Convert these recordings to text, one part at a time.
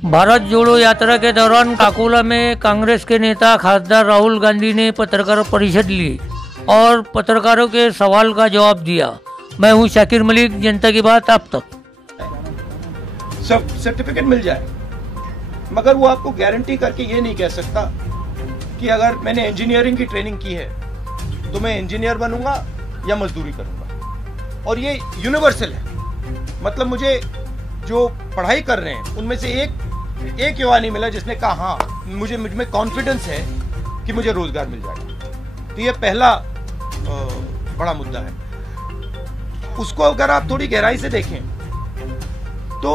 भारत जोड़ो यात्रा के दौरान काकोला में कांग्रेस के नेता खासदार राहुल गांधी ने पत्रकार परिषद ली और पत्रकारों के सवाल का जवाब दिया। मैं हूं शाकिर मलिक, जनता की बात आप तक। सर्टिफिकेट मिल जाए, मगर वो आपको गारंटी करके ये नहीं कह सकता कि अगर मैंने इंजीनियरिंग की ट्रेनिंग की है तो मैं इंजीनियर बनूंगा या मजदूरी करूंगा। और ये यूनिवर्सल है, मतलब मुझे जो पढ़ाई कर रहे हैं उनमें से एक युवा नहीं मिला जिसने कहा हाँ मुझ में कॉन्फिडेंस है कि मुझे रोजगार मिल जाएगा। तो ये पहला बड़ा मुद्दा है। उसको अगर आप थोड़ी गहराई से देखें तो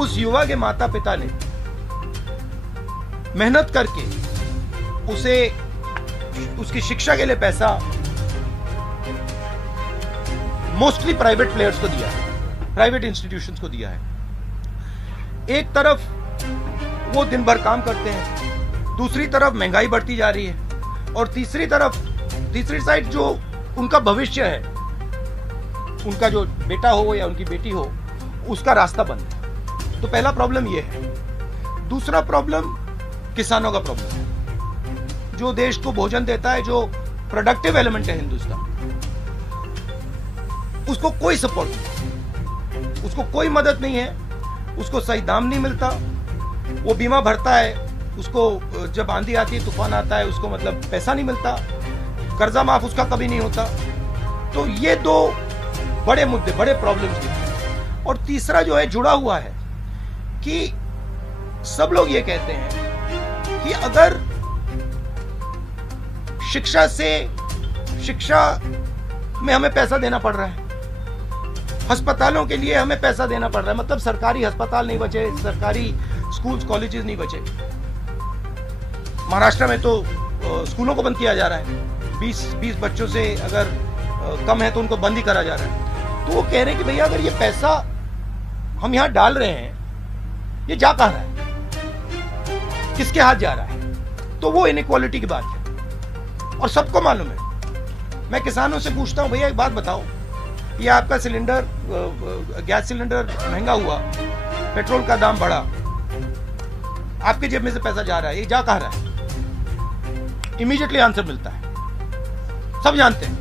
उस युवा के माता पिता ने मेहनत करके उसे उसकी शिक्षा के लिए पैसा मोस्टली प्राइवेट प्लेयर्स को दिया है, प्राइवेट इंस्टीट्यूशंस को दिया है। एक तरफ वो दिन भर काम करते हैं, दूसरी तरफ महंगाई बढ़ती जा रही है, और तीसरी साइड जो उनका भविष्य है, उनका जो बेटा हो या उनकी बेटी हो, उसका रास्ता बंद है। तो पहला प्रॉब्लम ये है। दूसरा प्रॉब्लम किसानों का प्रॉब्लम है। जो देश को भोजन देता है, जो प्रोडक्टिव एलिमेंट है हिंदुस्तान, उसको कोई सपोर्ट नहीं, उसको कोई मदद नहीं है, उसको सही दाम नहीं मिलता। वो बीमा भरता है, उसको जब आंधी आती है, तूफान आता है, उसको मतलब पैसा नहीं मिलता, कर्जा माफ उसका कभी नहीं होता। तो ये दो बड़े मुद्दे, बड़े प्रॉब्लम्स दिखते हैं। और तीसरा जो है जुड़ा हुआ है कि सब लोग ये कहते हैं कि अगर शिक्षा में हमें पैसा देना पड़ रहा है, अस्पतालों के लिए हमें पैसा देना पड़ रहा है, मतलब सरकारी अस्पताल नहीं बचे, सरकारी स्कूल्स कॉलेजेस नहीं बचे। महाराष्ट्र में तो स्कूलों को बंद किया जा रहा है, 20 बच्चों से अगर कम है तो उनको बंद ही करा जा रहा है। तो वो कह रहे हैं कि भैया अगर ये पैसा हम यहाँ डाल रहे हैं, ये जा कहाँ रहा है, किसके हाथ जा रहा है? तो वो इनइक्वालिटी की बात है और सबको मालूम है। मैं किसानों से पूछता हूँ, भैया एक बात बताओ, ये आपका सिलेंडर, गैस सिलेंडर महंगा हुआ, पेट्रोल का दाम बढ़ा, आपके जेब में से पैसा जा रहा है, ये जा कहाँ रहा है? इमीडिएटली आंसर मिलता है, सब जानते हैं।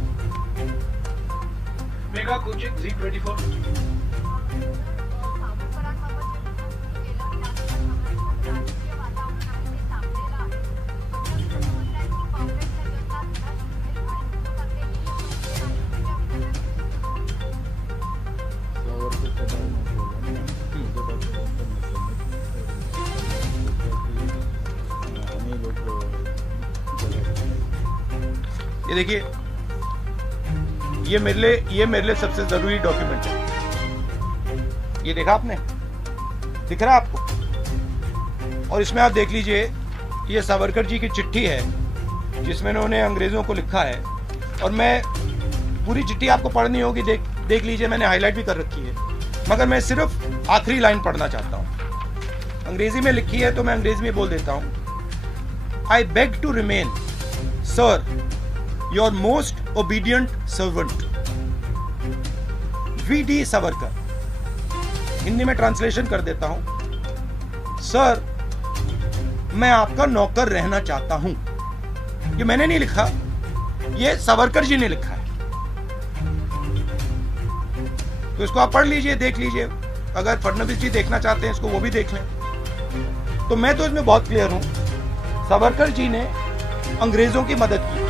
मेगा कोचिंग Z24 ये देखिए, ये मेरे लिए सबसे जरूरी डॉक्यूमेंट है। ये देखा आपने, दिख रहा है आपको? और इसमें आप देख लीजिए, ये सावरकर जी की चिट्ठी है जिसमें उन्होंने अंग्रेजों को लिखा है। और मैं पूरी चिट्ठी आपको पढ़नी होगी, देख लीजिए, मैंने हाईलाइट भी कर रखी है, मगर मैं सिर्फ आखिरी लाइन पढ़ना चाहता हूँ। अंग्रेजी में लिखी है तो मैं अंग्रेजी में बोल देता हूँ। I beg to remain sir your most obedient servant V.D. Savarkar. Hindi में ट्रांसलेशन कर देता हूं, सर मैं आपका नौकर रहना चाहता हूं। ये मैंने नहीं लिखा, ये सावरकर जी ने लिखा है। तो इसको आप पढ़ लीजिए, देख लीजिए। अगर फडणवीस जी देखना चाहते हैं इसको, वो भी देख लें। तो मैं तो इसमें बहुत क्लियर हूं, सावरकर जी ने अंग्रेजों की मदद की।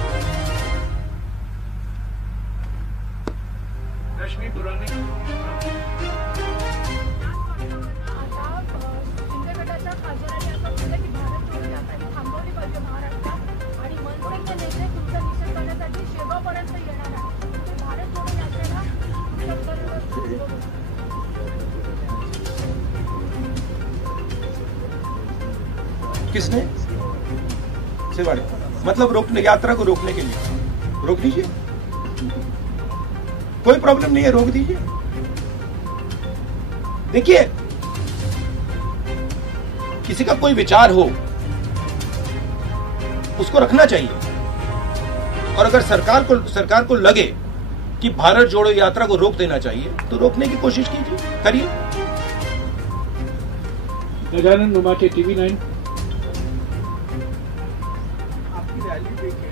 किसने? शिवाड़ी, मतलब रोकने, यात्रा को रोकने के लिए। रोक दीजिए, कोई प्रॉब्लम नहीं है, रोक दीजिए। देखिए, किसी का कोई विचार हो उसको रखना चाहिए। और अगर सरकार को लगे कि भारत जोड़ो यात्रा को रोक देना चाहिए तो रोकने की कोशिश कीजिए, करिए। गजानन नुमाटे TV9। आपकी रैली देखे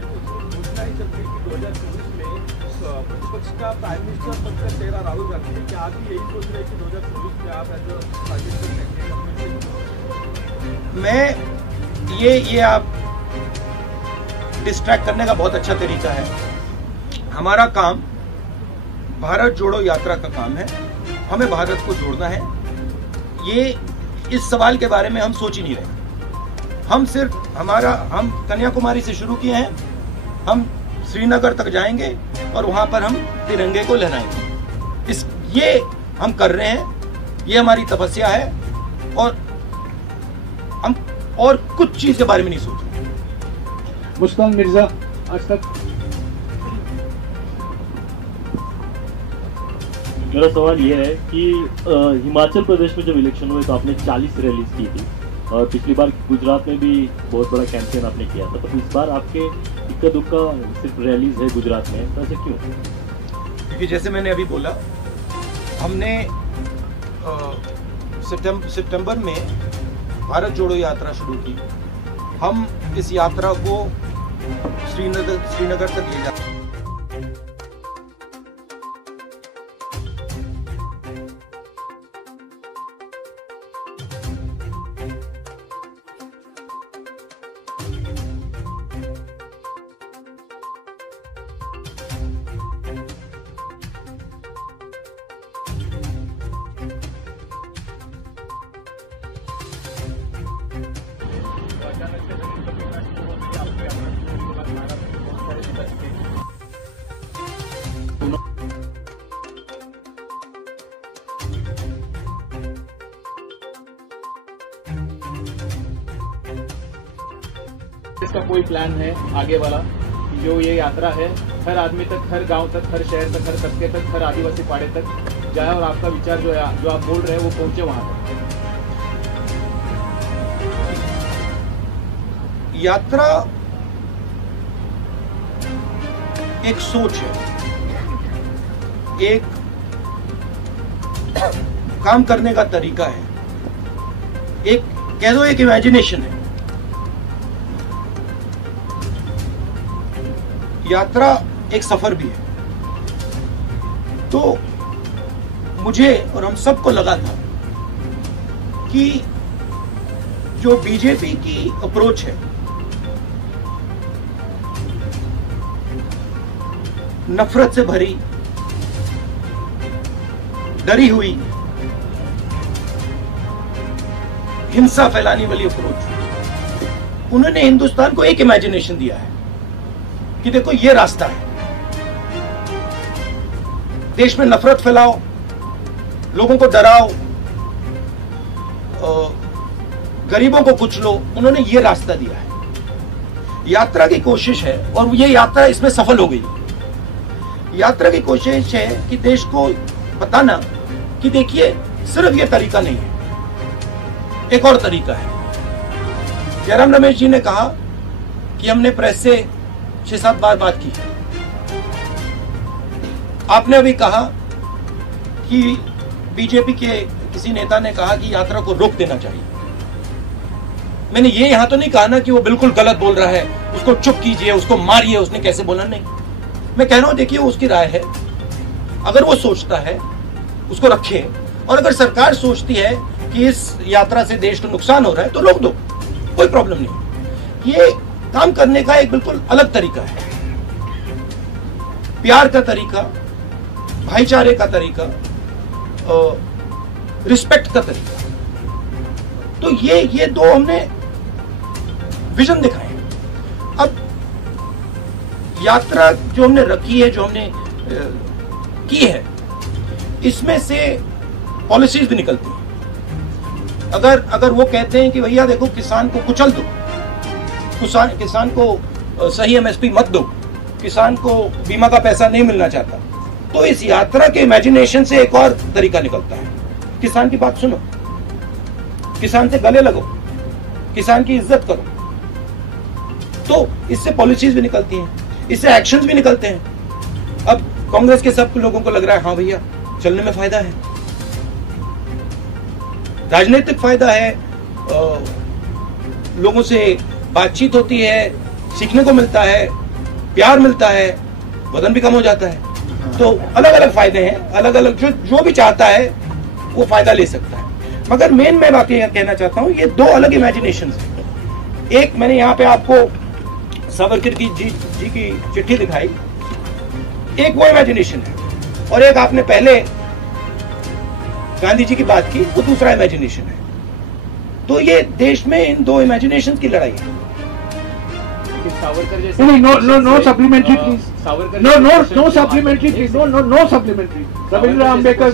घोषणा ही चल रही थी 2024 में प्रतिपक्ष का प्राइम मिनिस्टर पद का चेहरा राहुल गांधी है। क्या आप भी यही सोच रहे हैं कि 2024 में आप एज मैं ये आप डिस्ट्रैक्ट करने का बहुत अच्छा तरीका है। हमारा काम भारत जोड़ो यात्रा का काम है, हमें भारत को जोड़ना है। ये इस सवाल के बारे में हम सोच ही नहीं रहे। हम कन्याकुमारी से शुरू किए हैं, हम श्रीनगर तक जाएंगे और वहां पर हम तिरंगे को लहराएंगे। ये हम कर रहे हैं, ये हमारी तपस्या है और हम और कुछ चीज के बारे में नहीं सोच रहे। मुस्कान मिर्जा, आज तक। मेरा सवाल ये है कि हिमाचल प्रदेश में जब इलेक्शन हुए तो आपने 40 रैलीज की थी और पिछली बार गुजरात में भी बहुत बड़ा कैंपेन आपने किया था, तो इस बार आपके इक्का दुक्का सिर्फ रैलीज है गुजरात में, तो ऐसे क्यों? क्योंकि जैसे मैंने अभी बोला, हमने सितंबर में भारत जोड़ो यात्रा शुरू की। हम इस यात्रा को श्रीनगर तक ले जाते हैं। इसका कोई प्लान है आगे वाला, जो ये यात्रा है हर आदमी तक, हर गांव तक, हर शहर तक, हर कस्बे तक, हर आदिवासी पाड़े तक जाए और आपका विचार जो आप बोल रहे हैं वो पहुंचे वहां तक? यात्रा एक सोच है, एक काम करने का तरीका है, एक कह दो एक इमेजिनेशन है। यात्रा एक सफर भी है। तो मुझे और हम सबको लगा था कि जो बीजेपी की अप्रोच है, नफरत से भरी, डरी हुई, हिंसा फैलाने वाली अप्रोच, उन्होंने हिंदुस्तान को एक इमेजिनेशन दिया है कि देखो ये रास्ता है, देश में नफरत फैलाओ, लोगों को डराओ, गरीबों को कुचलो। उन्होंने ये रास्ता दिया है। यात्रा की कोशिश है और ये यात्रा इसमें सफल हो गई। यात्रा की कोशिश है कि देश को बताना कि देखिए सिर्फ ये तरीका नहीं है, एक और तरीका है। जयराम रमेश जी ने कहा कि हमने प्रेस से 6-7 बार बात की। आपने अभी कहा कि बीजेपी के किसी नेता ने कहा कि यात्रा को रोक देना चाहिए। मैंने ये यहां तो नहीं कहा ना कि वो बिल्कुल गलत बोल रहा है, उसको चुप कीजिए, उसको मारिए, उसने कैसे बोला, नहीं। मैं कह रहा हूं देखिए वो उसकी राय है, अगर वो सोचता है उसको रखे, और अगर सरकार सोचती है कि इस यात्रा से देश को नुकसान हो रहा है तो रोक दो, कोई प्रॉब्लम नहीं। ये काम करने का एक बिल्कुल अलग तरीका है, प्यार का तरीका, भाईचारे का तरीका, रिस्पेक्ट का तरीका। तो ये दो हमने विजन दिखाए। अब यात्रा जो हमने रखी है, जो हमने की है, इसमें से पॉलिसीज भी निकलती हैं। अगर वो कहते हैं कि भैया देखो किसान को कुचल दो, किसान को सही एमएसपी मत दो, किसान को बीमा का पैसा नहीं मिलना चाहता, तो इस यात्रा के इमेजिनेशन से एक और तरीका निकलता है। किसान की बात सुनो, किसान से गले लगो, किसान की इज्जत करो। तो इससे पॉलिसीज भी निकलती हैं, इससे एक्शंस भी निकलते हैं। अब कांग्रेस के सब लोगों को लग रहा है हाँ भैया चलने में फायदा है, राजनीतिक फायदा है, लोगों से बातचीत होती है, सीखने को मिलता है, प्यार मिलता है, वजन भी कम हो जाता है। तो अलग अलग फायदे हैं, अलग अलग जो भी चाहता है वो फायदा ले सकता है। मगर मेन मैं बात ये कहना चाहता हूँ, ये दो अलग इमेजिनेशन है। एक मैंने यहाँ पे आपको सावरकर जी की चिट्ठी दिखाई, एक वो इमेजिनेशन है, और एक आपने पहले गांधी जी की बात की, वो दूसरा इमेजिनेशन है। तो ये देश में इन दो इमेजिनेशन की लड़ाई है। सावरकर जैसे No supplementary, please. Savarkar No supplementary, please. No supplementary. Ravindra Ambedkar,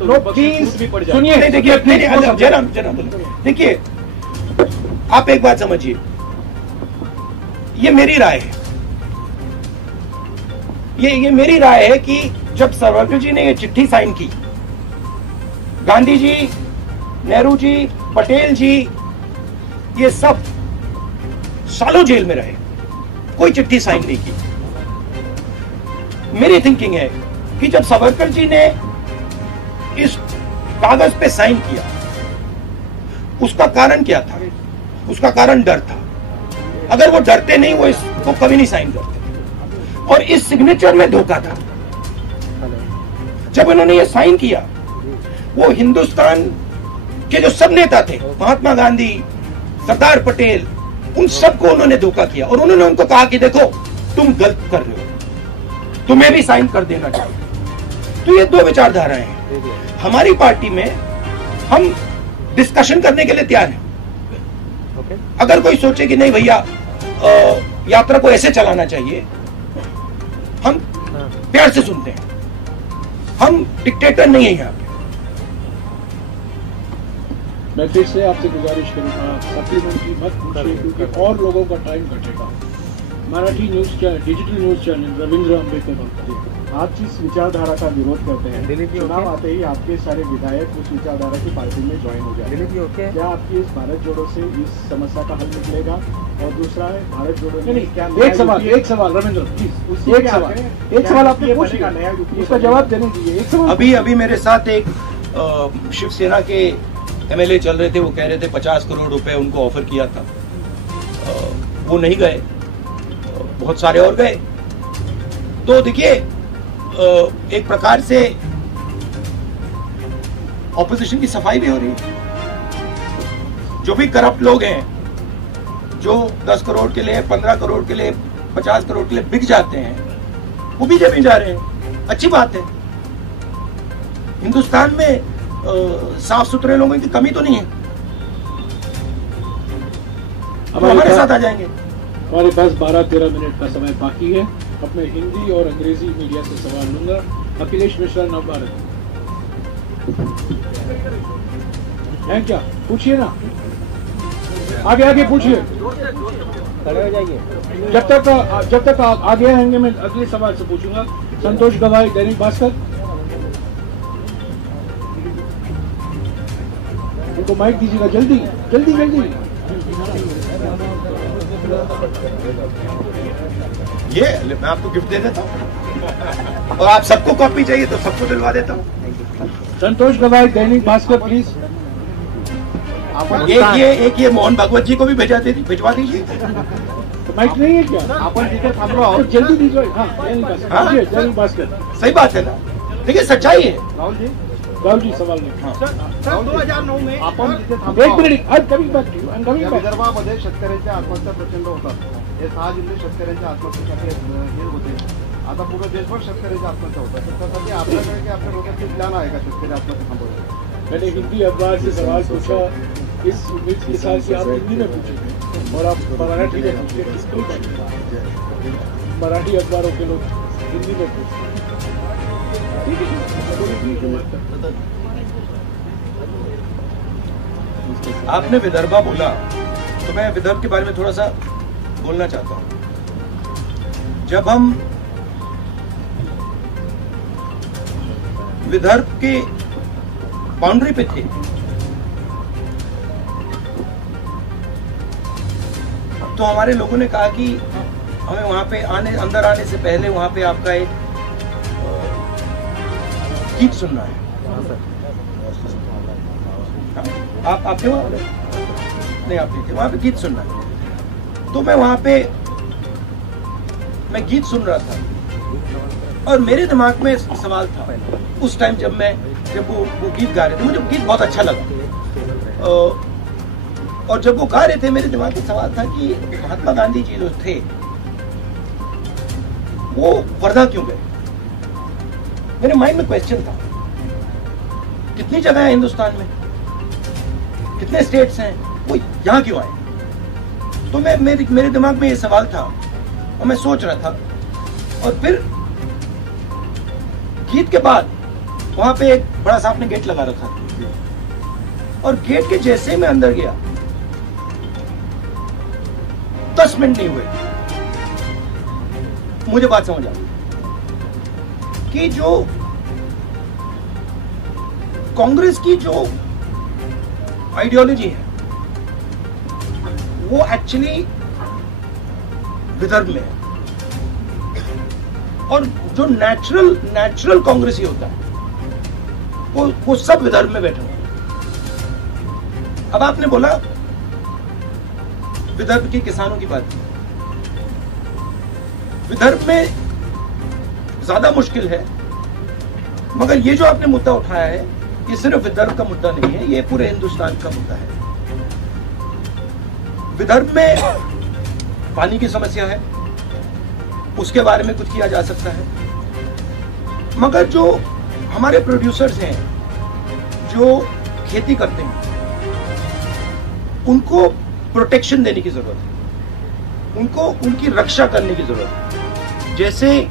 no, please. सुनिए, नहीं, देखिए, जनाब, देखिए, आप एक बात समझिए, ये मेरी राय है, ये मेरी राय है कि जब सावरकर जी ने ये चिट्ठी साइन की, गांधी जी, नेहरू जी, पटेल जी, ये सब सालों जेल में रहे, कोई चिट्ठी साइन नहीं की। मेरी थिंकिंग है कि जब सावरकर जी ने इस कागज पे साइन किया, उसका कारण क्या था? उसका कारण डर था। अगर वो डरते नहीं, वो इसको कभी नहीं साइन करते। और इस सिग्नेचर में धोखा था। जब उन्होंने ये साइन किया, वो हिंदुस्तान के जो सब नेता थे, महात्मा गांधी, सरदार पटेल, उन सबको उन्होंने धोखा किया, और उन्होंने उनको कहा कि देखो तुम गलत कर रहे हो, तुम्हें भी साइन कर देना चाहिए। तो ये दो विचारधाराएं हैं। हमारी पार्टी में हम डिस्कशन करने के लिए तैयार हैं। अगर कोई सोचे कि नहीं भैया यात्रा को ऐसे चलाना चाहिए, हम प्यार से सुनते हैं। हम डिक्टेटर नहीं है यहाँ पे। मैं फिर से आपसे गुजारिश करूंगा, सप्लीमेंट्री मत पूछिए, क्योंकि और लोगों का टाइम घटेगा। Marathi news channel, digital news channel Ravindra Ambedkar, आप जिस विचारधारा का विरोध करते हैं, चुनाव आते ही आपके सारे विधायक उस विचारधारा की पार्टी में ज्वाइन हो जाते हैं। क्या आपकी इस भारत जोड़ो से इस समस्या का हल निकलेगा? और दूसरा है भारत जोड़ो में क्या एक सवाल रविंद्र प्लीज, एक सवाल आपने पूछेगा, उसका जवाब देने दीजिए। एक सवाल। अभी मेरे साथ एक शिवसेना के एमएलए चल रहे थे, वो कह रहे थे 50 करोड़ रुपए उनको ऑफर किया था, वो नहीं गए, बहुत सारे और गए। तो देखिए, एक प्रकार से ऑपोजिशन की सफाई भी हो रही है। जो भी करप्ट लोग हैं, जो 10 करोड़ के लिए, 15 करोड़ के लिए, 50 करोड़ के लिए बिक जाते हैं, वो बीजेपी जा रहे हैं। अच्छी बात है। हिंदुस्तान में साफ सुथरे लोगों की कमी तो नहीं है, अब हमारे साथ आ जाएंगे। हमारे पास 12-13 मिनट का समय बाकी है। अपने हिंदी और अंग्रेजी मीडिया से सवाल लूंगा। अखिलेश मिश्रा, नवभारत है क्या? पूछिए ना, आगे पूछिए। जब तक आप आगे आएंगे, मैं अगले सवाल से पूछूंगा। संतोष गवाई, दैनिक भास्कर, उनको माइक दीजिएगा, जल्दी। ये मैं आपको गिफ्ट दे देता हूँ, और आप सबको कॉपी चाहिए तो सबको दिलवा देता हूँ। संतोष गवाई, दैनिक भास्कर, प्लीज। एक ये मोहन भागवत जी को भी भिजवा दीजिए। तो माइक नहीं है क्या? अपन जिधर थाम रहा हो जल्दी दीजिए। हाँ, दैनिक भास्कर। सही बात है ना, देखिए सच्चाई है। राहुल जी सवाल नहीं। हाँ। 2009 में आपण एक मिनिट, विदर्भामध्ये शेतकऱ्यांच्या आत्महत्या प्रचंड होतात। हे 6 जिल्हे शेतकऱ्यांच्या आत्महत्येसाठी हे होते। आता पूर्ण देशभर शेतकऱ्यांच्या आत्महत्या होतात। तर त्यासाठी आपल्याकडे काय आपल्या डोक्यात प्लान आहे का शेतकरी आत्महत्या थांबवण्याचा? मैंने हिंदी अखबार से सवाल पूछा, इस उम्मीद के साथ कि आप हिंदी में पूछेंगे और आप मराठी में पूछेंगे। मराठी अखबारों के लोग हिंदी में पूछते हैं। आपने विदर्भा बोला, तो मैं विदर्भ के बारे में थोड़ा सा बोलना चाहता हूं। जब हम विदर्भ के बाउंड्री पे थे, तो हमारे लोगों ने कहा कि हमें वहां पे अंदर आने से पहले वहां पे आपका एक गीत सुनना है। आप क्यों? नहीं आप नहीं थे वहाँ पे, गीत सुनना। तो मैं वहाँ पे मैं गीत सुन रहा था और मेरे दिमाग में सवाल था उस टाइम जब वो गीत गा रहे थे, मुझे गीत बहुत अच्छा लगा। और जब वो गा रहे थे मेरे दिमाग में सवाल था कि महात्मा गांधी जी जो थे वो वर्धा क्यों गए। मेरे माइंड में क्वेश्चन था, कितनी जगह है हिंदुस्तान में, कितने स्टेट्स हैं, वो यहाँ क्यों आए। तो मेरे दिमाग में ये सवाल था और मैं सोच रहा था। और फिर गीत के बाद वहां पे एक बड़ा सा आपने गेट लगा रखा था और गेट के जैसे मैं अंदर गया 10 मिनट नहीं हुए मुझे बात समझ आ गई कि जो कांग्रेस की जो आइडियोलॉजी है वो एक्चुअली विदर्भ में है और जो नेचुरल कांग्रेसी होता है वो सब विदर्भ में बैठे हुए। अब आपने बोला विदर्भ के किसानों की बात, विदर्भ में ज्यादा मुश्किल है, मगर ये जो आपने मुद्दा उठाया है ये सिर्फ विदर्भ का मुद्दा नहीं है, ये पूरे हिंदुस्तान का मुद्दा है। विदर्भ में पानी की समस्या है, उसके बारे में कुछ किया जा सकता है, मगर जो हमारे प्रोड्यूसर्स हैं जो खेती करते हैं उनको प्रोटेक्शन देने की जरूरत है, उनको उनकी रक्षा करने की जरूरत है। जैसे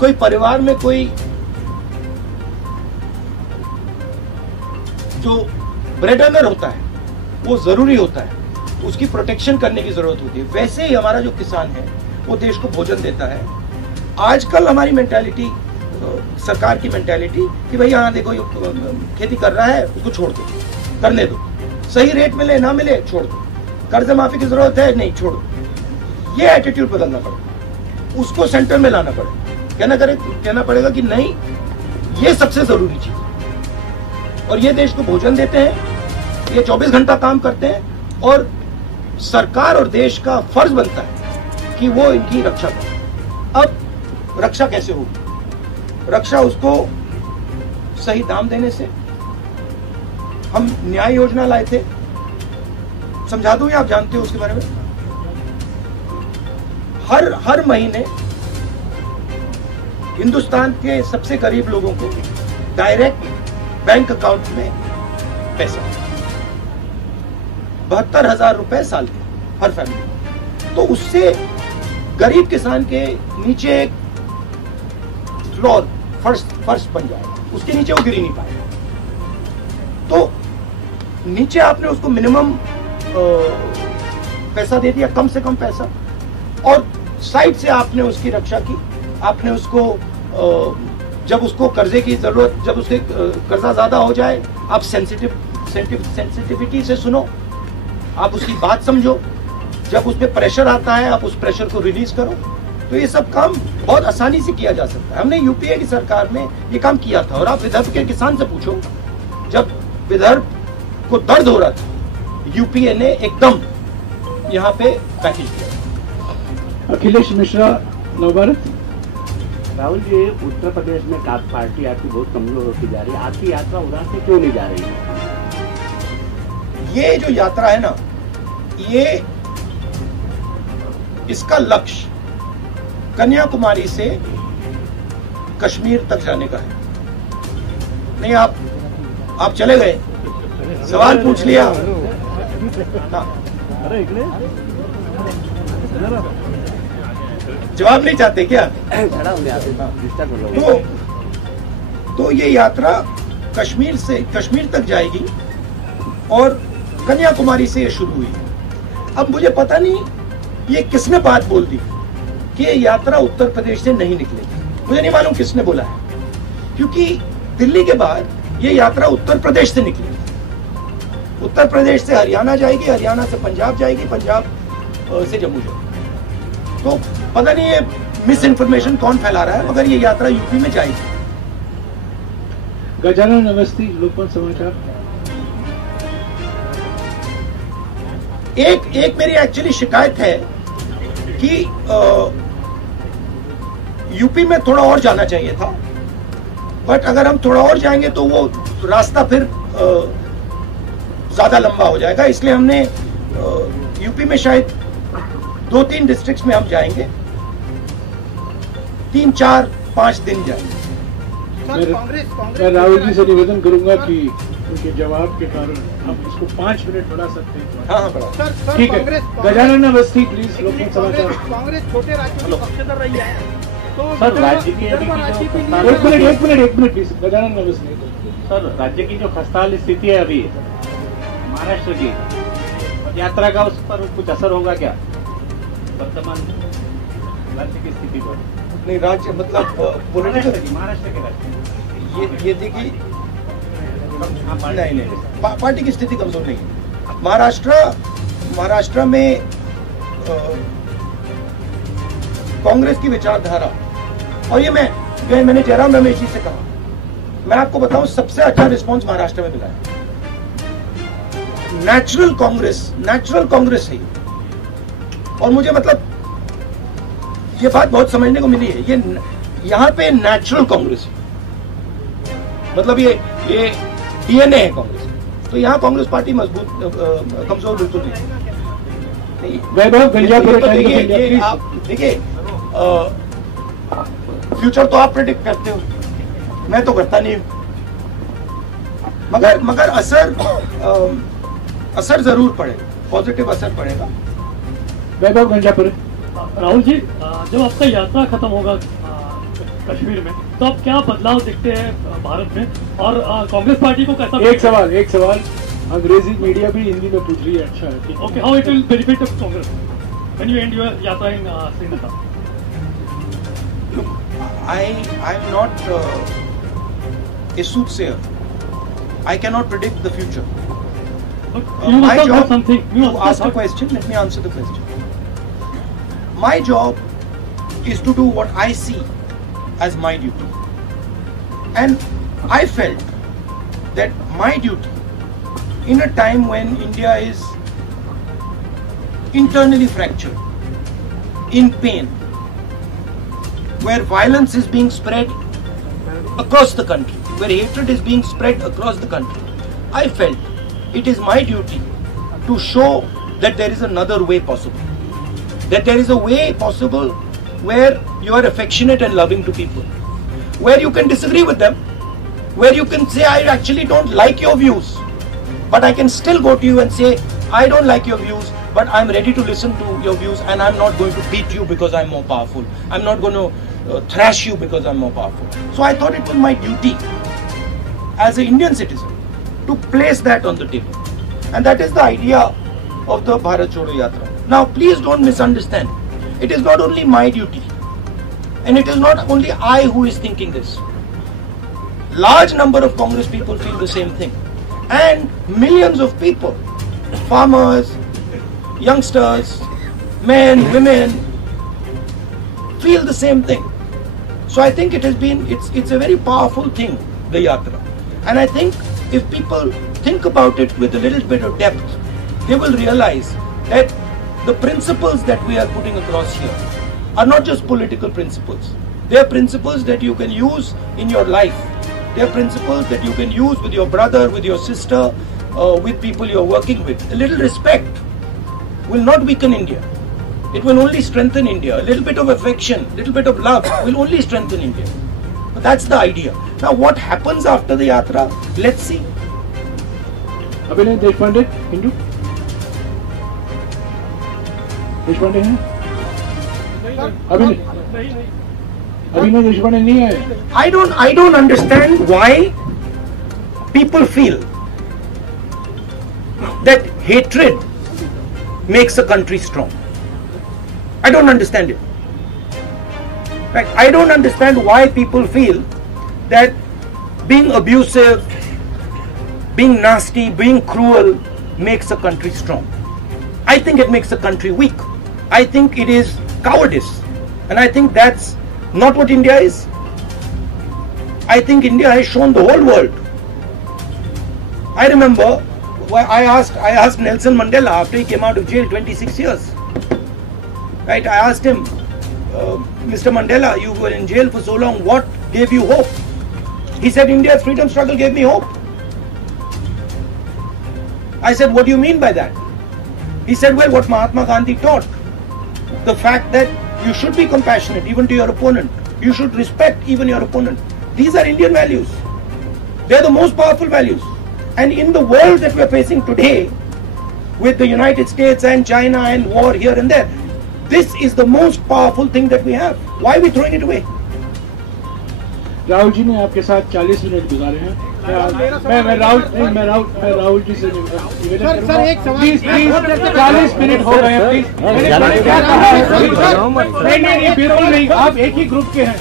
कोई परिवार में कोई जो ब्रेड अर्नर होता है वो जरूरी होता है, उसकी प्रोटेक्शन करने की जरूरत होती है। वैसे ही हमारा जो किसान है वो देश को भोजन देता है। आजकल हमारी मेंटालिटी, सरकार की मेंटालिटी कि भाई हाँ देखो खेती कर रहा है उसको छोड़ दो, करने दो, सही रेट मिले ना मिले छोड़ दो, कर्ज माफी की जरूरत है नहीं छोड़ दो। ये एटीट्यूड बदलना पड़ेगा, उसको सेंटर में लाना पड़ेगा, कहना पड़ेगा कि नहीं ये सबसे जरूरी चीज है और ये देश को भोजन देते हैं, ये 24 घंटा काम करते हैं और सरकार और देश का फर्ज बनता है कि वो इनकी रक्षा करे। अब रक्षा कैसे होगी? रक्षा उसको सही दाम देने से। हम न्याय योजना लाए थे, समझा दूं या आप जानते हो उसके बारे में? हर महीने हिंदुस्तान के सबसे गरीब लोगों को डायरेक्ट बैंक अकाउंट में पैसा 72,000 रुपए साल के हर फैमिली। तो उससे गरीब किसान के नीचे एक फ्लोर फर्श बन जाएगा, उसके नीचे वो गिर ही नहीं पाएगा। तो नीचे आपने उसको मिनिमम पैसा दे दिया, कम से कम पैसा, और साइड से आपने उसकी रक्षा की। आपने उसको जब उसको कर्जे की जरूरत, जब उसके कर्जा ज्यादा हो जाए, आप सेंसिटिविटी से सुनो, आप उसकी बात समझो। जब उस पर प्रेशर आता है आप उस प्रेशर को रिलीज करो। तो ये सब काम बहुत आसानी से किया जा सकता है। हमने यूपीए की सरकार में ये काम किया था। और आप विदर्भ के किसान से पूछो, जब विदर्भ को दर्द हो रहा था यूपीए ने एकदम यहाँ पे पैकेज किया। अखिलेश मिश्रा, नवभारत। राहुल जी, उत्तर प्रदेश में पार्टी आपकी बहुत कमजोर होती जा रही है, आपकी यात्रा उधर से क्यों नहीं जा रही है? ये जो यात्रा है ना, ये इसका लक्ष्य कन्याकुमारी से कश्मीर तक जाने का है। नहीं, आप चले गए, सवाल पूछ लिया। हाँ। जवाब नहीं चाहते क्या? तो ये यात्रा कश्मीर तक जाएगी और कन्याकुमारी से ये शुरू हुई। अब मुझे पता नहीं ये किसने बात बोल दी कि ये यात्रा उत्तर प्रदेश से नहीं निकलेगी। मुझे नहीं मालूम किसने बोला है, क्योंकि दिल्ली के बाद ये यात्रा उत्तर प्रदेश से निकलेगी। उत्तर प्रदेश से हरियाणा जाएगी, हरियाणा से पंजाब जाएगी, पंजाब से जम्मू जाएगी। तो पता नहीं ये मिस इन्फॉर्मेशन कौन फैला रहा है, मगर ये यात्रा यूपी में जाएगी। गजानन अवस्थी, लोकमत समाचार। एक मेरी एक्चुअली शिकायत है कि यूपी में थोड़ा और जाना चाहिए था, बट अगर हम थोड़ा और जाएंगे तो वो रास्ता फिर ज्यादा लंबा हो जाएगा, इसलिए हमने यूपी में शायद 2-3 डिस्ट्रिक्ट्स में हम जाएंगे, 3, 4, 5 दिन जाएंगे। मैं राहुल जी से निवेदन करूंगा कि उनके जवाब के कारण हम इसको 5 मिनट बढ़ा सकते हैं। हाँ बढ़ा। ठीक है, गजानन अवस्थी प्लीज, लोकमत समाचार। कांग्रेस छोटे राज्यों में पक्षधर रही है, तो सर राज्य की एक minute please, Gajanan Awasthi. Sir, राज्य की जो खस्ताहाल स्थिति है अभी महाराष्ट्र की, यात्रा का उस पर कुछ असर होगा क्या वर्तमान राज्य की स्थिति पर? नहीं, राज्य मतलब पॉलिटिकल महाराष्ट्र के राज्य ये थी कि नहीं पार्टी की स्थिति कमजोर नहीं है। महाराष्ट्र में कांग्रेस की विचारधारा, और ये मैंने जयराम रमेश जी से कहा, मैं आपको बताऊं सबसे अच्छा रिस्पांस महाराष्ट्र में मिला है। नेचुरल कांग्रेस है, और मुझे मतलब ये बात बहुत समझने को मिली है, ये यहाँ पे नेचुरल कांग्रेस है, मतलब ये डीएनए है कांग्रेस, तो यहाँ कांग्रेस पार्टी मजबूत कमजोर बिल्कुल नहीं। देखिए आप देखिए, फ्यूचर तो आप प्रेडिक्ट करते हो, मैं तो करता नहीं हूँ, मगर असर जरूर पड़ेगा, पॉजिटिव असर पड़ेगा। वैभव गंजापुर। राहुल जी, जब आपका यात्रा खत्म होगा कश्मीर में, तो आप क्या बदलाव देखते हैं भारत में, और कांग्रेस पार्टी को कैसा? एक सवाल अंग्रेजी मीडिया भी हिंदी में पूछ रही है। अच्छा, okay, how it will benefit Congress when you and your यात्रा इन Srinagar? I'm not a soothsayer. I cannot predict the future. My job, you asked a question, let me answer the question. My job is to do what I see as my duty. And I felt that my duty, in a time when India is internally fractured, in pain, where violence is being spread across the country, where hatred is being spread across the country, I felt it is my duty to show that there is another way possible. That there is a way possible where you are affectionate and loving to people, where you can disagree with them, where you can say, I actually don't like your views, but I can still go to you and say, I don't like your views, but I'm ready to listen to your views, and I'm not going to beat you because I'm more powerful. I'm not going to thrash you because I'm more powerful. So I thought it was my duty as an Indian citizen to place that on the table. And that is the idea of the Bharat Chodo Yatra. Now please don't misunderstand. It is not only my duty, and it is not only I who is thinking this. Large number of Congress people feel the same thing. And millions of people, farmers, youngsters, men, women, feel the same thing. So I think it's a very powerful thing, the Yatra. And I think if people think about it with a little bit of depth, they will realize that the principles that we are putting across here are not just political principles. They are principles that you can use in your life. They are principles that you can use with your brother, with your sister, with people you are working with. A little respect will not weaken India. It will only strengthen India. A little bit of affection, a little bit of love will only strengthen India. So that's the idea. Now what happens after the Yatra? Let's see. अभिनय देशपांडे, हिंदू देशपांडे हैं? अभिनय देशपांडे नहीं है। I don't understand why people feel that hatred makes a country strong. I don't understand it. Right? I don't understand why people feel that being abusive, being nasty, being cruel makes a country strong. I think it makes a country weak. I think it is cowardice. And I think that's not what India is. I think India has shown the whole world. I remember Well, I asked Nelson Mandela after he came out of jail 26 years. Right? I asked him, Mr. Mandela, you were in jail for so long. What gave you hope? He said, India's freedom struggle gave me hope. I said, what do you mean by that? He said, well, what Mahatma Gandhi taught. The fact that you should be compassionate even to your opponent. You should respect even your opponent. These are Indian values. They are the most powerful values. And in the world that we are facing today, with the United States and China and war here and there, this is the most powerful thing that we have. Why are we throwing it away? Rahul ji ने आपके साथ 40 minute गुजारे हैं। मैं राहुल जी से निवेदन करूंगा, please 40 minute हो गए हैं, प्लीज। नहीं, बिल्कुल नहीं, आप एक ही ग्रुप के हैं,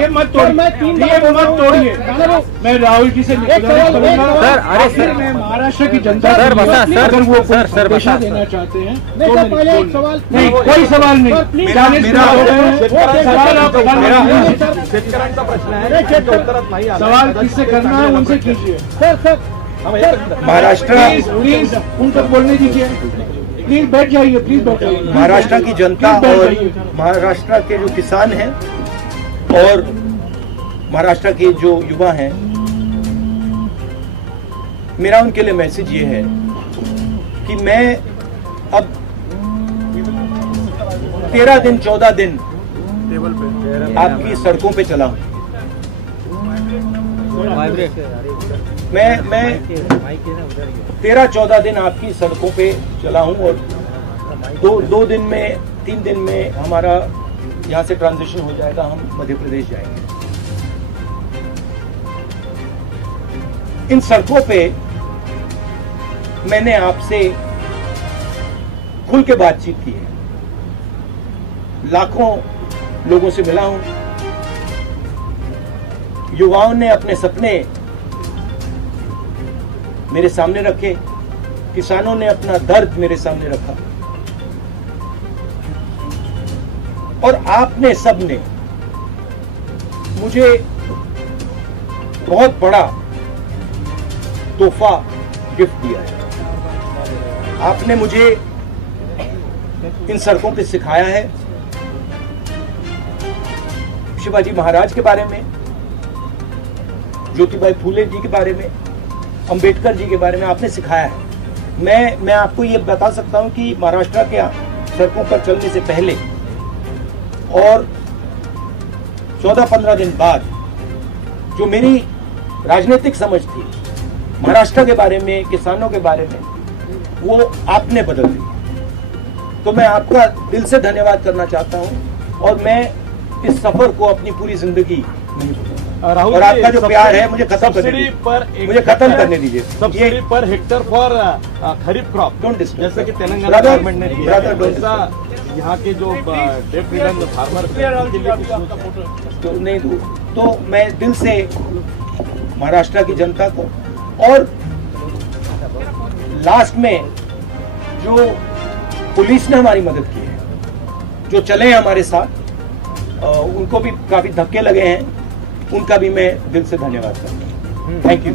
ये मत तोड़िए। मैं राहुल जी से निवेदन करूंगा, आखिर में महाराष्ट्र की जनता अगर वो संदेशा देना चाहते हैं नहीं, कोई सवाल नहीं, 40 मिनट हो गए हैं, सवाल आप शेतकऱ्यांचा प्रश्न आहे, सवाल किससे करना है उनसे कीजिए। सर महाराष्ट्र, प्लीज उनको बोलने दीजिए, प्लीज बैठ जाइए, प्लीज बैठ जाइए। महाराष्ट्र की जनता और महाराष्ट्र के जो किसान हैं और महाराष्ट्र के जो युवा हैं, मेरा उनके लिए मैसेज ये है कि मैं अब 13 दिन 14 दिन आपकी सड़कों पे चला हूं। मैं 13-14 दिन आपकी सड़कों पे चला हूं और दो दिन में 3 दिन में हमारा यहां से ट्रांजिशन हो जाएगा, हम मध्य प्रदेश जाएंगे। इन सड़कों पे मैंने आपसे खुल के बातचीत की है, लाखों लोगों से मिला हूं, युवाओं ने अपने सपने मेरे सामने रखे, किसानों ने अपना दर्द मेरे सामने रखा और आपने सबने मुझे बहुत बड़ा तोहफा गिफ्ट दिया है। आपने मुझे इन सड़कों पे सिखाया है शिवाजी महाराज के बारे में, ज्योतिबा फूले जी के बारे में, अंबेडकर जी के बारे में आपने सिखाया है। मैं आपको ये बता सकता हूं कि महाराष्ट्र के सड़कों पर चलने से पहले और 14-15 दिन बाद जो मेरी राजनीतिक समझ थी महाराष्ट्र के बारे में, किसानों के बारे में, वो आपने बदल दी। तो मैं आपका दिल से धन्यवाद करना चाहता हूं और मैं इस सफर को अपनी पूरी जिंदगी नहीं भूलूंगा। और आपका जो प्यार है मुझे खत्म करने दीजिए। Subsidy per hectare for kharif crop don't disturb, जैसे कि तेलंगाना गवर्नमेंट ने दिया है, वैसा यहाँ के जो डेफ रिडन फार्मर तो नहीं दूँ। तो मैं दिल से महाराष्ट्र की जनता को और लास्ट में जो पुलिस ने हमारी मदद की है, जो चले हमारे साथ, उनको भी काफी धक्के लगे हैं, उनका भी मैं दिल से धन्यवाद करता हूँ। Thank you.